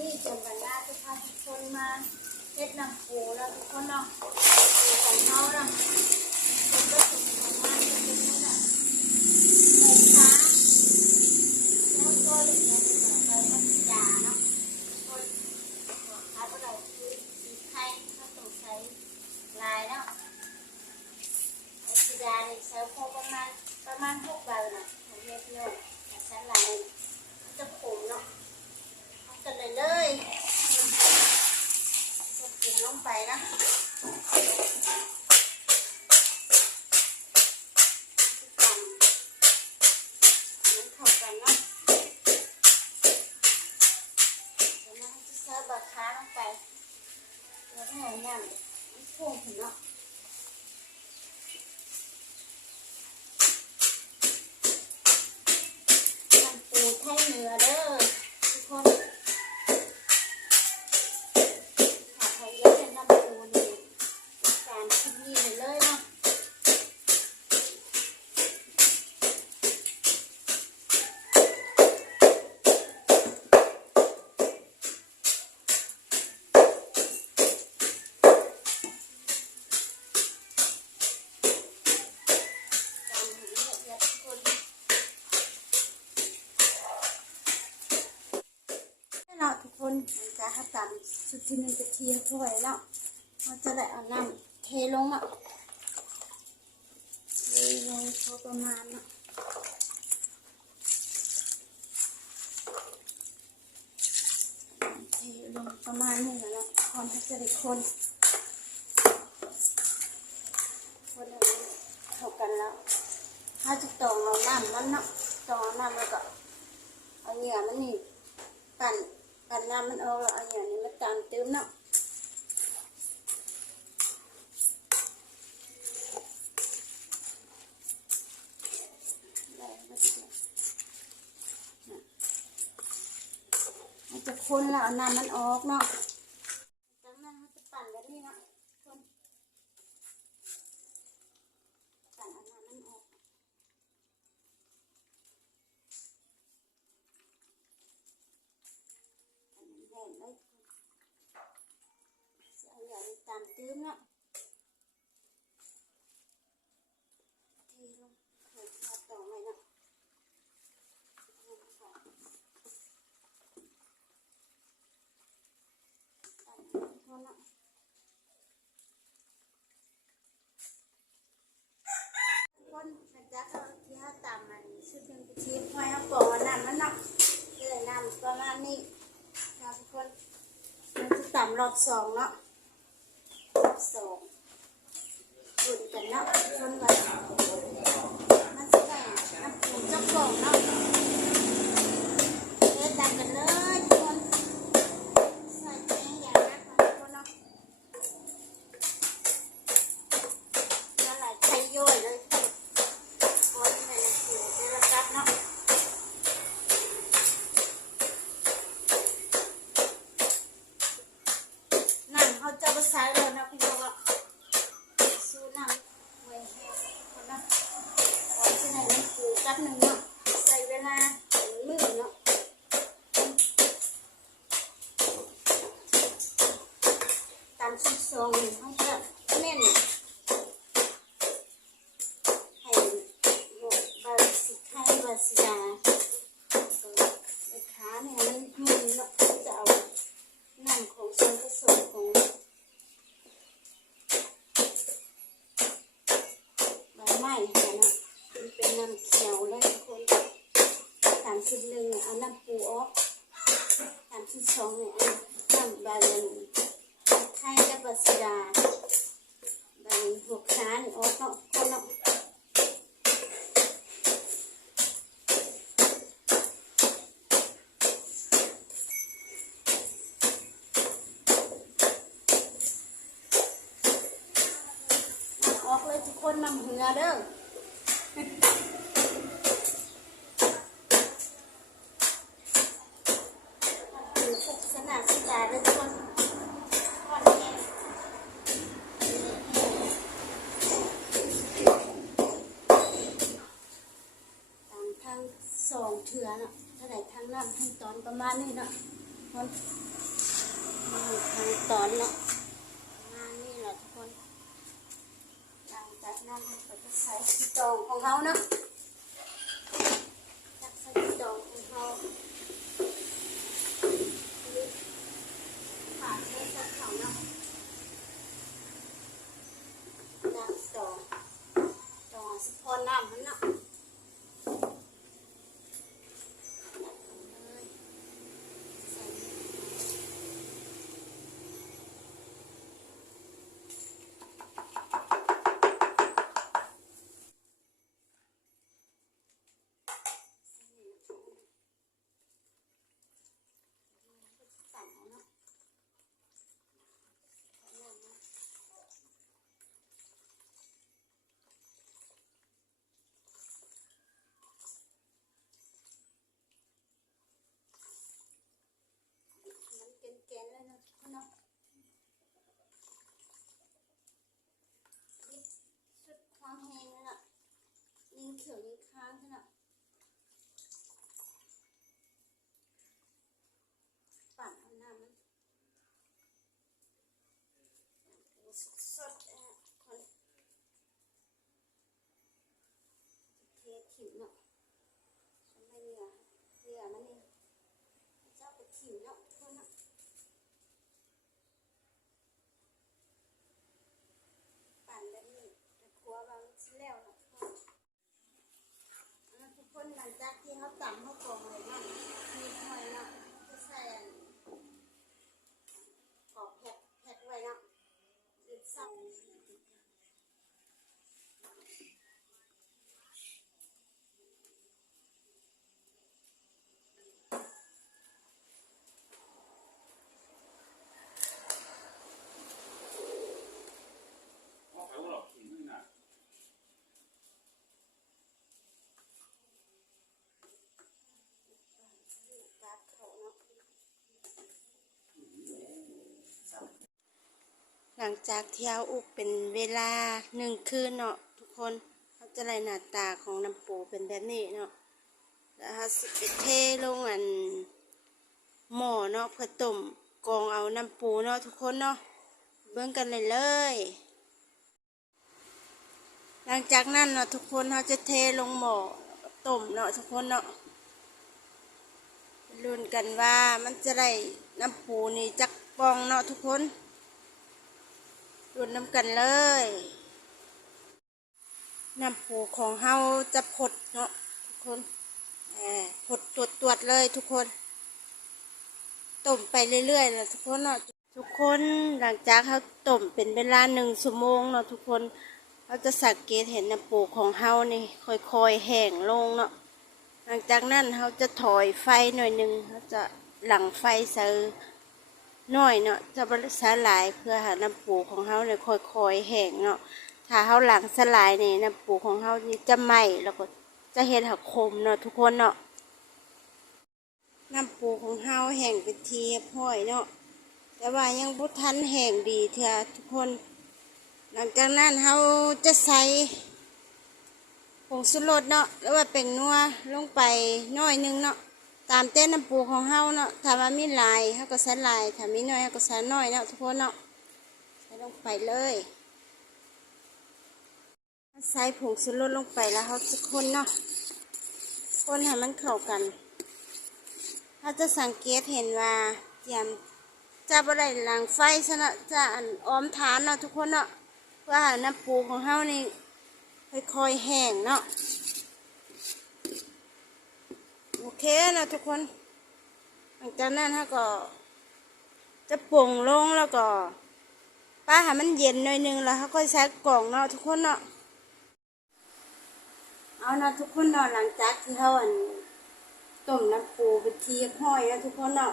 นี่จนกันได้จะพาทุกคนมาเฮ็ดนำปูแล้วทุกคนเนาะของเขาเนาะเป็นก็สุกของมันจะเป็นนั่นน่ะในช้าแล้วก็เหลือไปมันยาเนาะคนขายก็ได้คือสีไข่ถ้าต้องใช้ลายเนาะไอ้สีดาเนี่ยใช้พอประมาณประมาณหกใบนะของเม็ดเนาะแต่ใช้ลายจะขมเนาะ กันเลยเลยกดปุ่มลงไปนะกันมันเข้ากันนะเดี๋ยวนะจะเสิร์ฟบะค้าลงไปแล้วให้เนี่ย จะถ้าตามสุดที่มันจะเทียถ้วยแล้วเราจะได้เอาน้ำเทลงเนาะเทลงพอประมาณเนาะเทลงประมาณนี้และเนาะก่อนที่จะได้คนคนเข้ากันแล้วถ้าจะตองเอาน้ำมันเนาะตองเอน้ำแล้วก็เอาเหงื่อมันนี่ปั่น ปันน้ำมันออกแล้วเอาอย่างนี้มาตามเติมเนาะจะคนแล้วเอาน้ำมันออกเนาะจากนั้นเราจะปั่นแบบนี้เนาะคนปั่นเอาน้ำมันออก อันนี้แห้งเลยเสียอย่างนี้ตามตื้มเนาะเทลงเผื่อมาต่อไว้เนาะตัดทั่วเนาะคนมันจะเข้าที่ห้าตามมันชุดหนึ่งไปชีพไว้เอาปอกน้ำมันเนาะเลยน้ำประมาณนี้ ค่ะทุกคนมันจะต่ำ รอบสองเนาะรอบสองดุนกันเนาะ ดหนึ่งเนาะใส่เวลาถึงมือเนาะตามชุดซองเขาจะแน่นให้หมดบาสิไทยบาสิดาขาเนี่ยมันมือเนาะจะเอาน้ำของส่วนผสมของใบไม้ค่ะนะ สามสิบหนึ่งเอาน้ำปูออกสามสิบสองเนี่ยเอาน้ำใบไทยกับบัสดาใบหัวขานี่ออกเนาะคนเนาะออกเลยทุกคนน้ำเหือเด้อ นาะถ้าไหนทางน้ำทางตอนประมาณนี้เนาะคนทางตอนเนาะงานนี่แหละทุกคนหลังจากนั้นเราก็จะใส่ที่ตองของเขาเนาะจักใส่ที่ตองของเขาผ่านได้สักเขาเนาะจากตองตองสิพอน้ำมันเนาะ สั่นเอาเนาะมันเป็นแกนเลยนะทุกคนเนาะนี่สุดความแห้งเลยน่ะยิงเขียวยิงค้างขนาด ปั่นเอาน้ำมันสดๆอะคน ขิมเนาะฉันไม่เหลือเหลือมันเองเจ้าไปขิมเนาะเทุกคนเนาะปั่นแบบนี้แต่ครัวบางชิ้นแล้วเนาะทุกคนหลังจากที่เขาตำเขากรองเลยเนาะมีหอยเนาะจะใส่อัน ขอแพ็คแพ็คไว้เนาะหรือสั่ง อ๋อใครว่าหรอกกินไม่นาน กาดเขาเนาะห ลังจากเที่ยวอุกเป็นเวลาหนึ่งคืนเนาะทุกคนเขาจะได้หน้าตาของน้ำปูเป็นแบบนี้เนาะแล้วเขาสิไปเทลงอันหม้อเนาะเพื่อต้มกองเอาน้ำปูเนาะทุกคนเนาะเบิ่งกันเลยเลย หลังจากนั้นเนาะทุกคนเขาจะเทลงหม้อต้มเนาะทุกคนเนาะลุ้นกันว่ามันจะได้น้ำปูนี่จักปองเนาะทุกคน ลุ้นน้ำกันเลยน้ำปูของเฮาจะผดเนาะทุกคนแหมผดตรวจตรวจๆเลยทุกคนต้มไปเรื่อยๆเลยทุกคนเนาะทุกคนหลังจากเขาต้มเป็นเวลาหนึ่งชั่วโมงเนาะทุกคนเราจะสังเกตเห็นน้ำปูของเฮานี่ค่อยๆแห้งลงเนาะหลังจากนั้นเขาจะถอยไฟหน่อยหนึ่งเขาจะหลังไฟใส่ห น่อยเนาะจะบริสลายเพื่อหาน้ำปูของเฮาเนี่ยค่อยๆแห้งเนาะถ้าเขาหลังสลายเนี่ยน้ำปูของเฮานี่จะไหม้แล้วก็จะเห็นหักคมเนาะทุกคนเนาะน้ำปูของเฮาแห้งเป็นทีเรียบร้อยเนาะแต่ว่ายังบุทันแห้งดีเถอะทุกคน หลังจากนั้นเราจะใส่ผงสุรสเนาะหรือว่าเป็นนัวลงไปน้อยนึงเนาะ ตามเต้นน้ำปูของเฮาเนาะถ้าว่ามีหลายเฮาก็ใส่หลายถ้ามีน้อยเฮาก็ใส่น้อยเนาะทุกคนเนาะใส่ลงไปเลยใส่ผงสุรสลงไปแล้วเขาจะคนเนาะคนให้มันเข้ากันเราจะสังเกตเห็นว่าเตรียมจะบได้หลังไฟซะเนะจะอันออมฐานเนาะทุกคนเนาะเพื่อให้น้ำปูของเฮานี่ค่อยๆแห้งเนาะ เคนะทุกคน หลังจากนั้นเฮาก็ จะปรุงลงแล้วก็ป้าให้มันเย็นหน่อยหนึงแล้วเขาก็ใช้กล่องเนาะทุกคนเนาะเอานะทุกคนเนาะหลังจากที่เขาอันต้มน้ำปูเป็นทีห้อยนะทุกคนเนาะ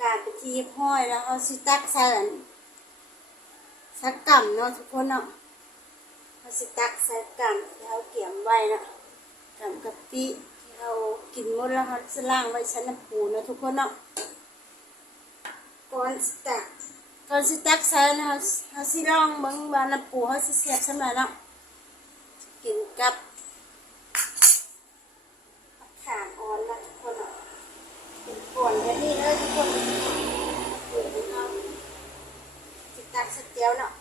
กาดเป็นทีห้อยแล้วเขาสิตักใส่อันสักกั่มเนาะทุกคนเนาะเขาสิตักใส่กั่มที่เขาเกี่ยมไว้เนาะกั่มกะปิ เรากินหมดแล้วเขาล่างไว้ชั้นปูนะทุกคนเนาะก้อนสแต็กก้อนสแต็กใช่นะเะาเาสิร่องเบิ้งบาน้ำปูเขาเสียบชั้นไหนเนาะกินกับขานอ่อนนะทุกคนเนาะกินก่อนแบบนี้เลยทุกคนเปิดดูเนาะจิตักสเตียวเนาะ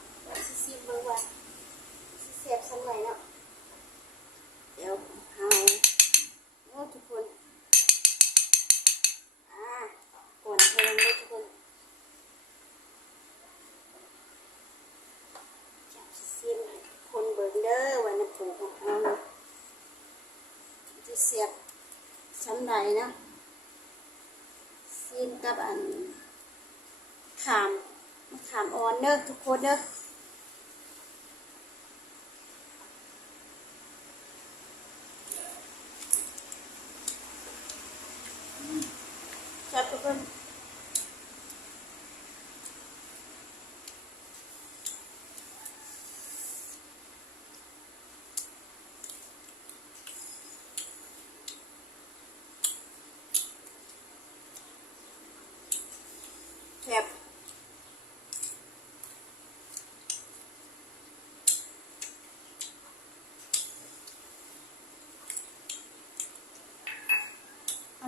สีสิเบิ้งว่าสิเสียบชั้นไหนเนาะ ที่เสียบชั้นใดนะซีนกับอันขามขามออนเดอร์ทุกคนเด้อ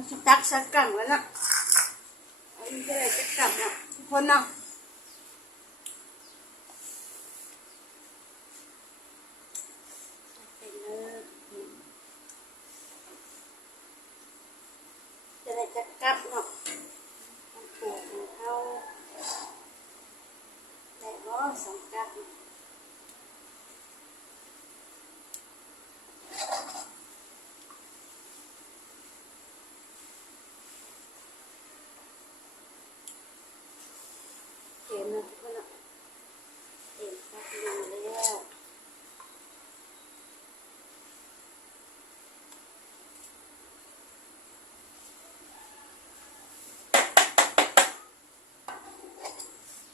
เอาสิตักสักกังแล้วนะอันนี้ก็เลยจะกลับนะทุกคนเนาะจะได้จะกลับเนาะ มันปวดมันเข้าแต่ก็สองกับเต็มนะทุกคนอะเต็มครับดูแล้ว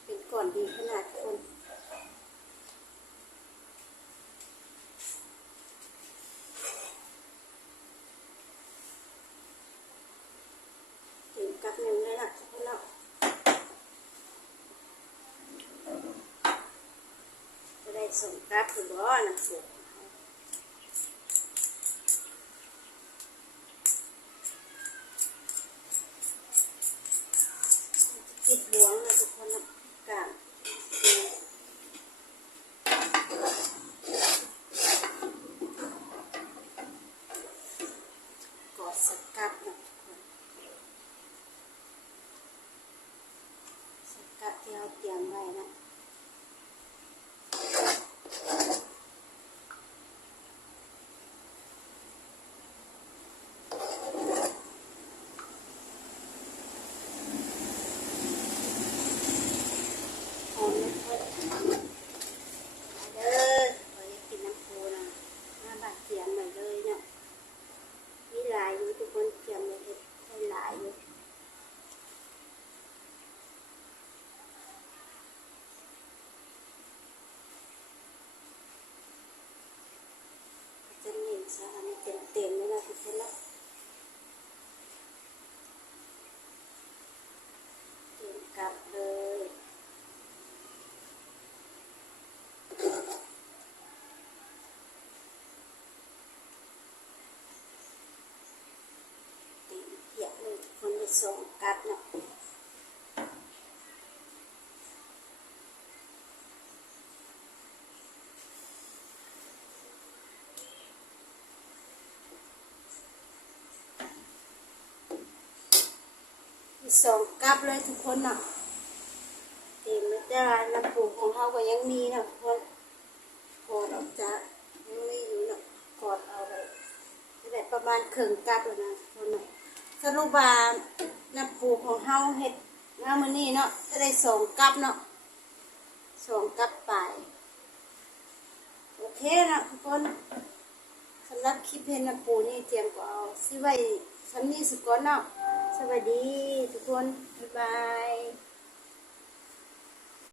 เป็นก่อน ดีขนาดคนถึงกับหนึ่งเลยล่ะทุกคนเราจะได้ส่งกลับถึงบ้านนะสุก กัดที่เราเตรียมไว้นะหอมนะทุกคนเด้อขออยากกินน้ำปูนะหน้าบาดเจียมหน่อยเลยเนี่ย มีหลายอยู่ทุกคนเตรียมเลยเฮ็ดให้หลายอยู่จะเน้นสาอันเต็มเต็มๆเลยนะทุกคนนะเต็มกลับเลยเต็มเพียบเลยทุกคนจะส่ง กลับเนาะส่งกับเลยทุกคนเนาะเต็มแล้วจ้าน้ำปูของเขาก็ยังมีเนาะทุกคนกอดออกจากยังมีอยู่เนาะกอดเอาไว้ได้ประมาณครึ่งกับแล้วนะทุกคนเนาะสรุปว่า น้ำปูของเฮาเห็ดงามือนี่เนาะจะได้สองกลับเนาะสองกลับไป โอเคนะทุกคนสำหรับคลิปเพนน้ำปูนี่เตรียมก็เอาสิไว้สำนี้สก่อนเนาะสวัสดีทุกคน บ๊ายบาย